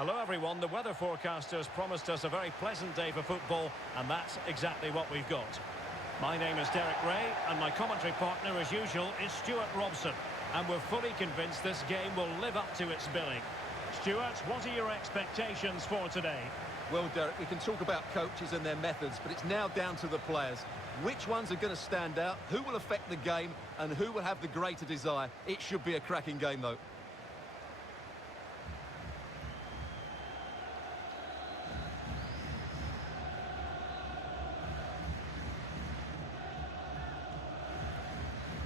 Hello everyone, the weather forecasters promised us a very pleasant day for football, and that's exactly what we've got. My name is Derek Ray, and my commentary partner as usual is Stuart Robson. And we're fully convinced this game will live up to its billing. Stuart, what are your expectations for today? Well, Derek, we can talk about coaches and their methods, but it's now down to the players. Which ones are going to stand out, who will affect the game, and who will have the greater desire? It should be a cracking game, though.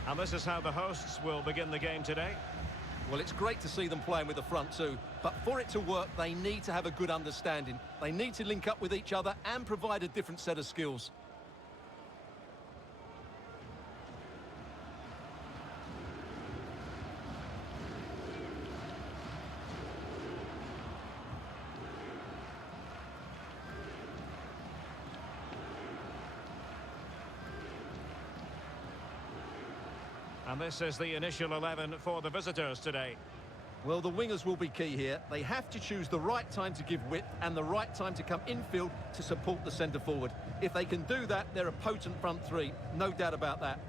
And this is how the hosts will begin the game today. Well, it's great to see them playing with the front two, but for it to work, they need to have a good understanding. They need to link up with each other and provide a different set of skills. And this is the initial 11 for the visitors today. Well, the wingers will be key here. They have to choose the right time to give width and the right time to come infield to support the centre-forward. If they can do that, they're a potent front three. No doubt about that.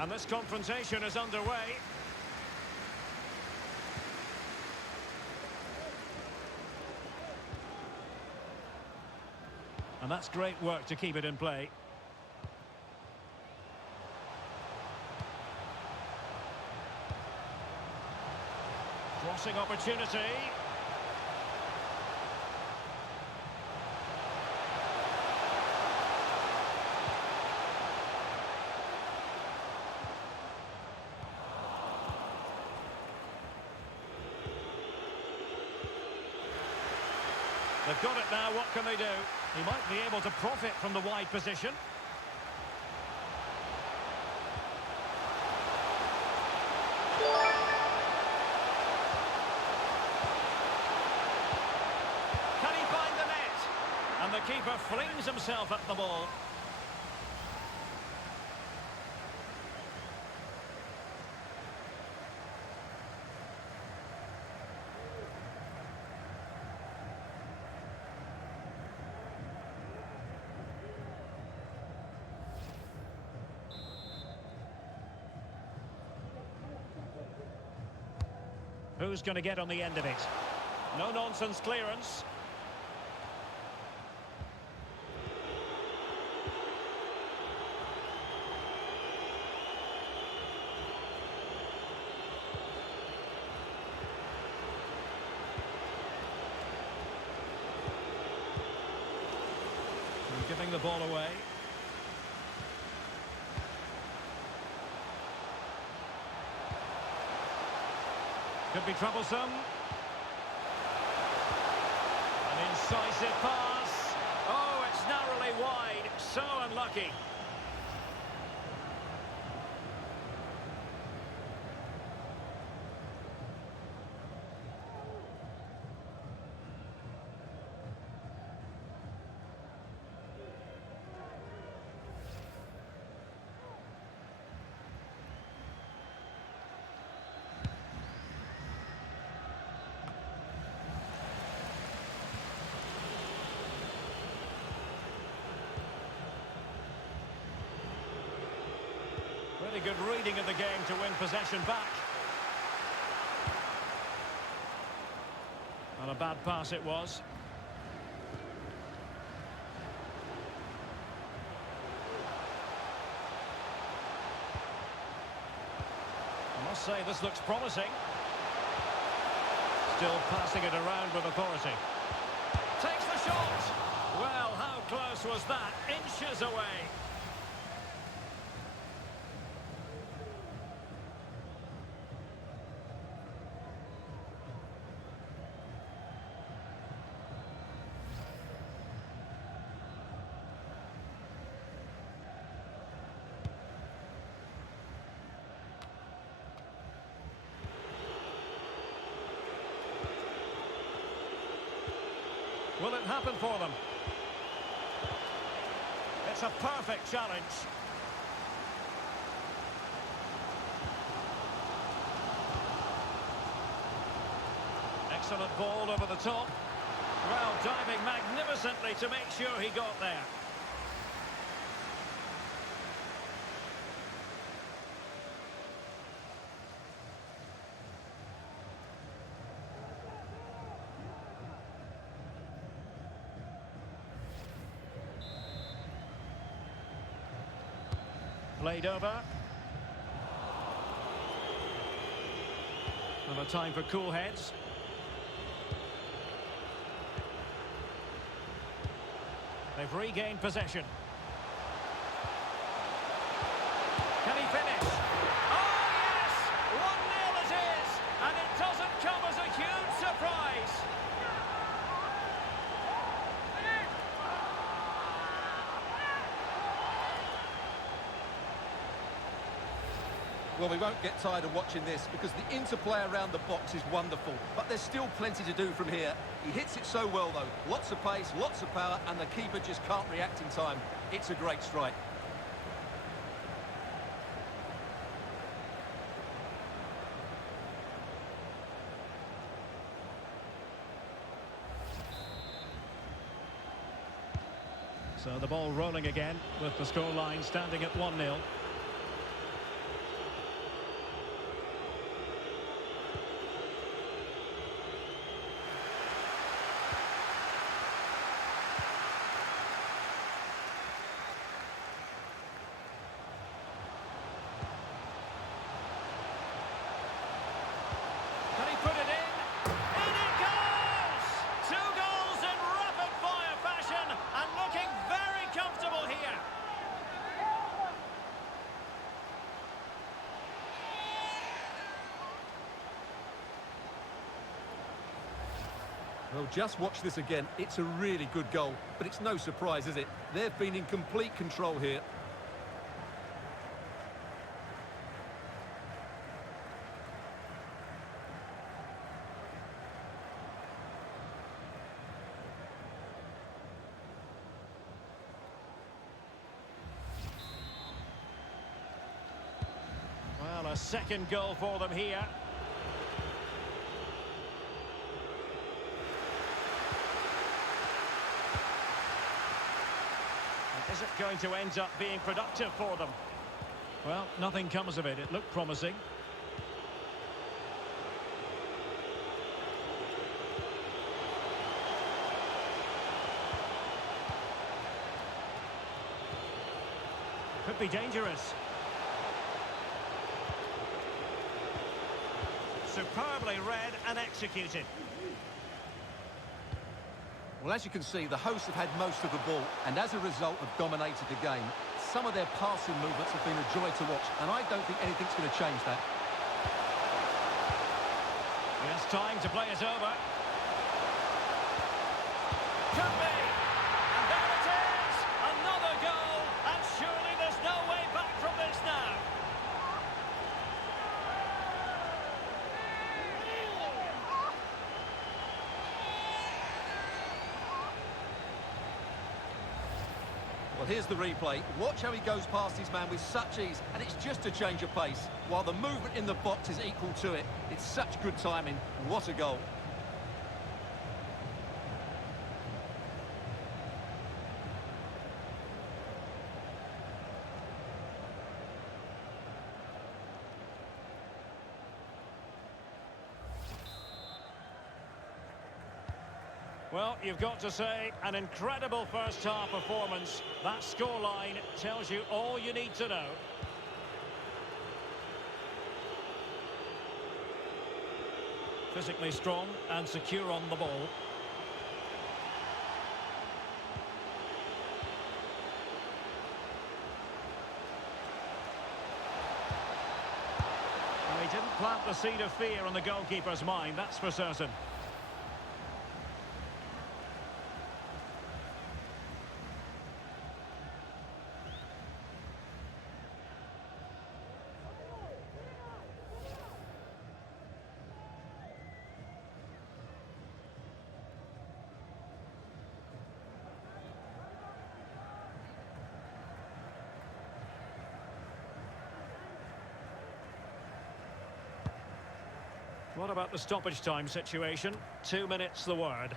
And this confrontation is underway. And that's great work to keep it in play. Crossing opportunity. They've got it now, what can they do? He might be able to profit from the wide position. Can he find the net? And the keeper flings himself at the ball. Who's going to get on the end of it? No-nonsense clearance. And giving the ball away. Could be troublesome. An incisive pass. Oh, it's narrowly wide. So unlucky. Really good reading of the game to win possession back. And a bad pass it was. I must say this looks promising. Still passing it around with authority. Takes the shot! Well, how close was that? Inches away. Will it happen for them? It's a perfect challenge. Excellent ball over the top. Well, diving magnificently to make sure he got there. Played over. And a time for cool heads. They've regained possession. Can he finish? Oh, yes! 1-0 it is! And it doesn't come as a huge surprise. Well, we won't get tired of watching this because the interplay around the box is wonderful. But there's still plenty to do from here. He hits it so well, though. Lots of pace, lots of power, and the keeper just can't react in time. It's a great strike. So the ball rolling again with the scoreline standing at 1-0. Can he put it in? In it goes! 2 goals in rapid-fire fashion and looking very comfortable here. Well, just watch this again. It's a really good goal, but it's no surprise, is it? They've been in complete control here. Well, a second goal for them here. Is it going to end up being productive for them? Well, nothing comes of it. It looked promising. Could be dangerous. Superbly read and executed. Well, as you can see, the hosts have had most of the ball, and as a result have dominated the game. Some of their passing movements have been a joy to watch, and I don't think anything's going to change that. He has time to play it over. Could be! And there it is! Another goal! And surely there's no way back from this now! Well, here's the replay. Watch how he goes past his man with such ease, and it's just a change of pace, while the movement in the box is equal to it. It's such good timing. What a goal. Well, you've got to say, an incredible first-half performance. That scoreline tells you all you need to know. Physically strong and secure on the ball. Well, he didn't plant the seed of fear on the goalkeeper's mind, that's for certain. What about the stoppage time situation? 2 minutes the word.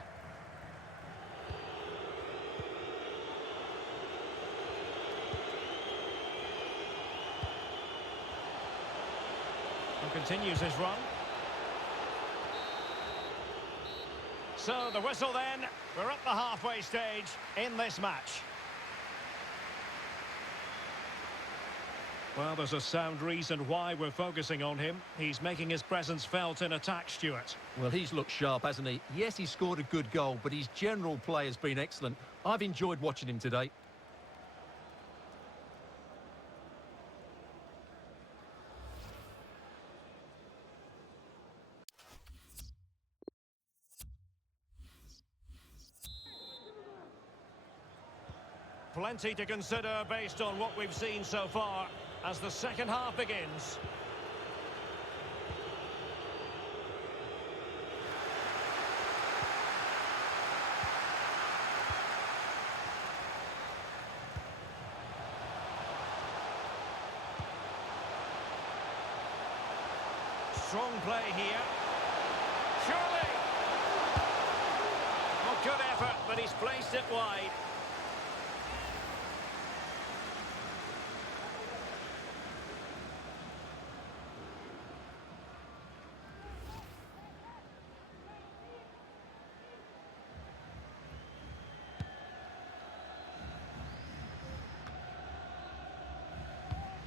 And continues his run. So the whistle then. We're at the halfway stage in this match. Well, there's a sound reason why we're focusing on him. He's making his presence felt in attack, Stuart. Well, he's looked sharp, hasn't he? Yes, he scored a good goal, but his general play has been excellent. I've enjoyed watching him today. Plenty to consider based on what we've seen so far as the second half begins. Strong play here. Surely! Well, good effort, but he's placed it wide.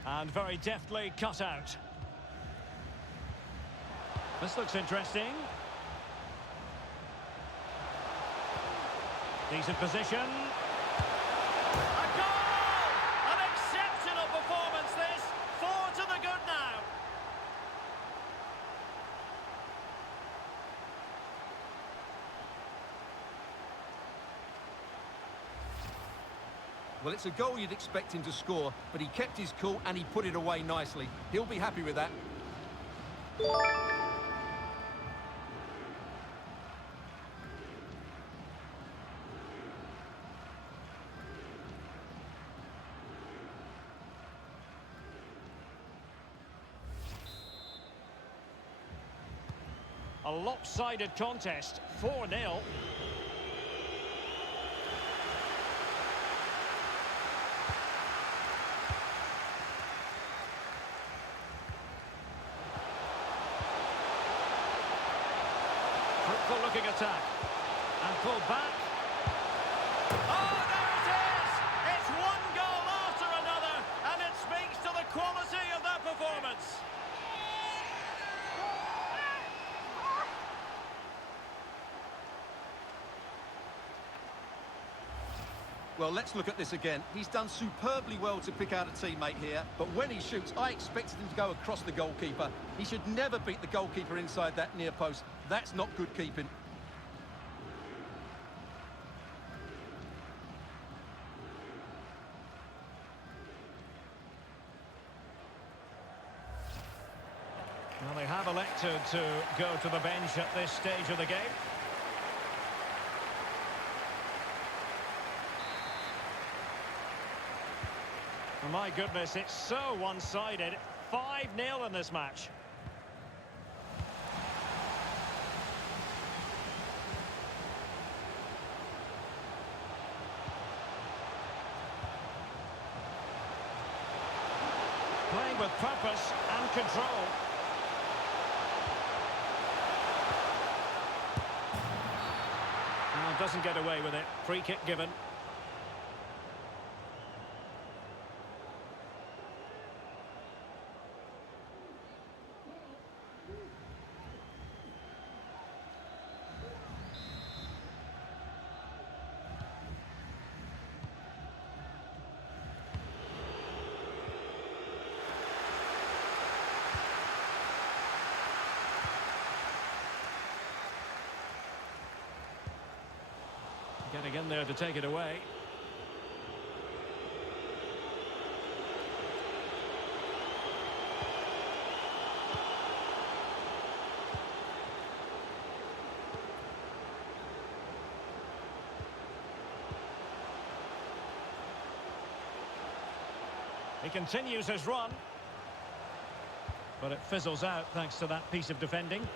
And very deftly cut out. This looks interesting. Decent position. A goal! An exceptional performance this. 4 to the good now. Well, it's a goal you'd expect him to score, but he kept his cool and he put it away nicely. He'll be happy with that. A lopsided contest, 4-0. Fruitful looking attack. And pulled back. Oh, there it is! It's one goal after another, and it speaks to the quality of that performance. Well, let's look at this again. He's done superbly well to pick out a teammate here, but when he shoots, I expected him to go across the goalkeeper. He should never beat the goalkeeper inside that near post. That's not good keeping. Well, they have elected to go to the bench at this stage of the game. My goodness, it's so one-sided. 5-0 in this match. Playing with purpose and control. Now doesn't get away with it. Free kick given. Getting in there to take it away. He continues his run. But it fizzles out thanks to that piece of defending.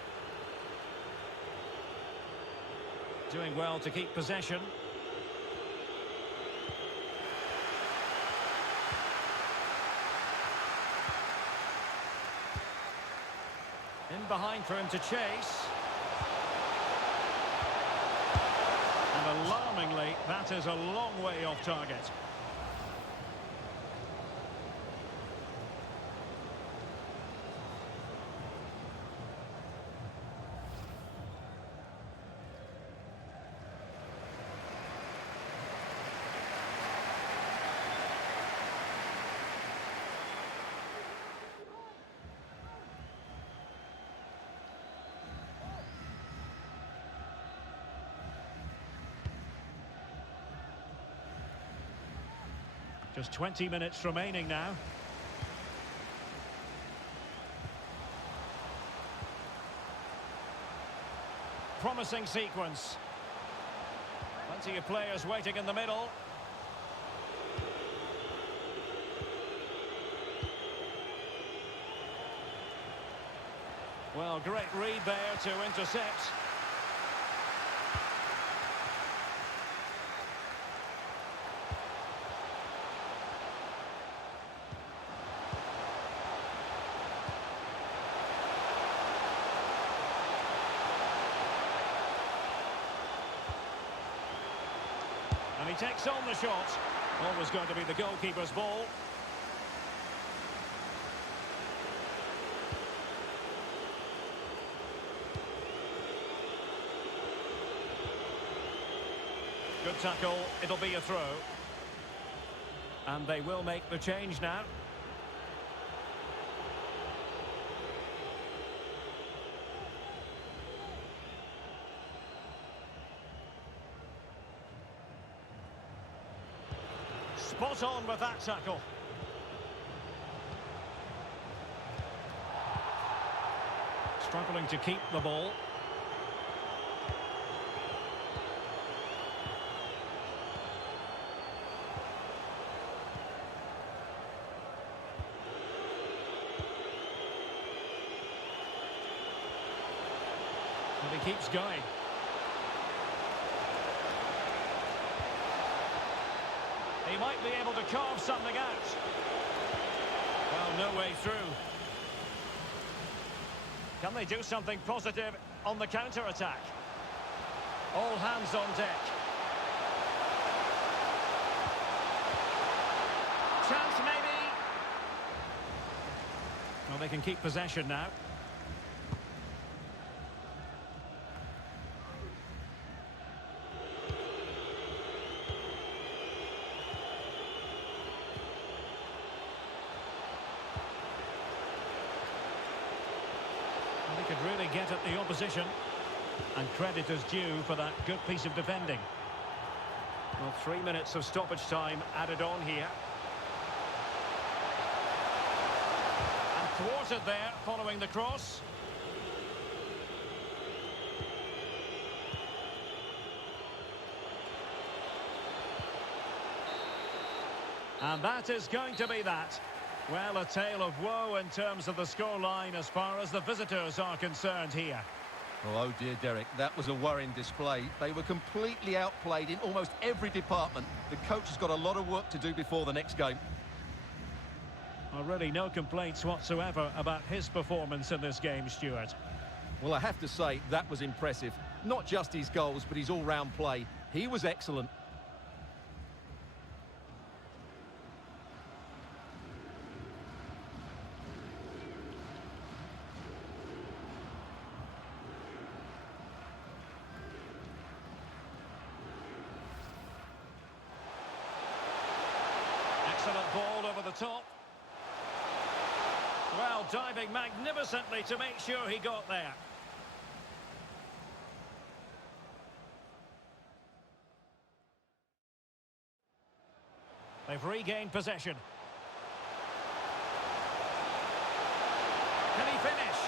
Doing well to keep possession. In behind for him to chase. And alarmingly, that is a long way off target. Just 20 minutes remaining now. Promising sequence. Plenty of players waiting in the middle. Well, great read there to intercept. And he takes on the shot. Always going to be the goalkeeper's ball. Good tackle. It'll be a throw. And they will make the change now. Spot on with that tackle. Struggling to keep the ball. And he keeps going. He might be able to carve something out. Well, no way through. Can they do something positive on the counter-attack? All hands on deck. Chance maybe. Well, they can keep possession now. They could really get at the opposition, and credit is due for that good piece of defending. Well, 3 minutes of stoppage time added on here. And thwarted there following the cross. And that is going to be that. Well, a tale of woe in terms of the scoreline as far as the visitors are concerned here. Oh dear, Derek, that was a worrying display. They were completely outplayed in almost every department. The coach has got a lot of work to do before the next game. Well, really no complaints whatsoever about his performance in this game, Stuart. Well, I have to say, that was impressive. Not just his goals, but his all-round play. He was excellent. Excellent ball over the top. Well, diving magnificently to make sure he got there. They've regained possession. Can he finish?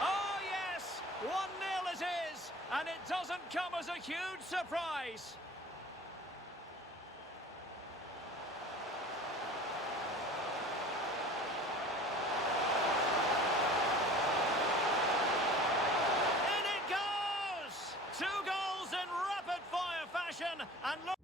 Oh, yes! 1-0 it is, and it doesn't come as a huge surprise. In it goes! Two goals in rapid-fire fashion, and look...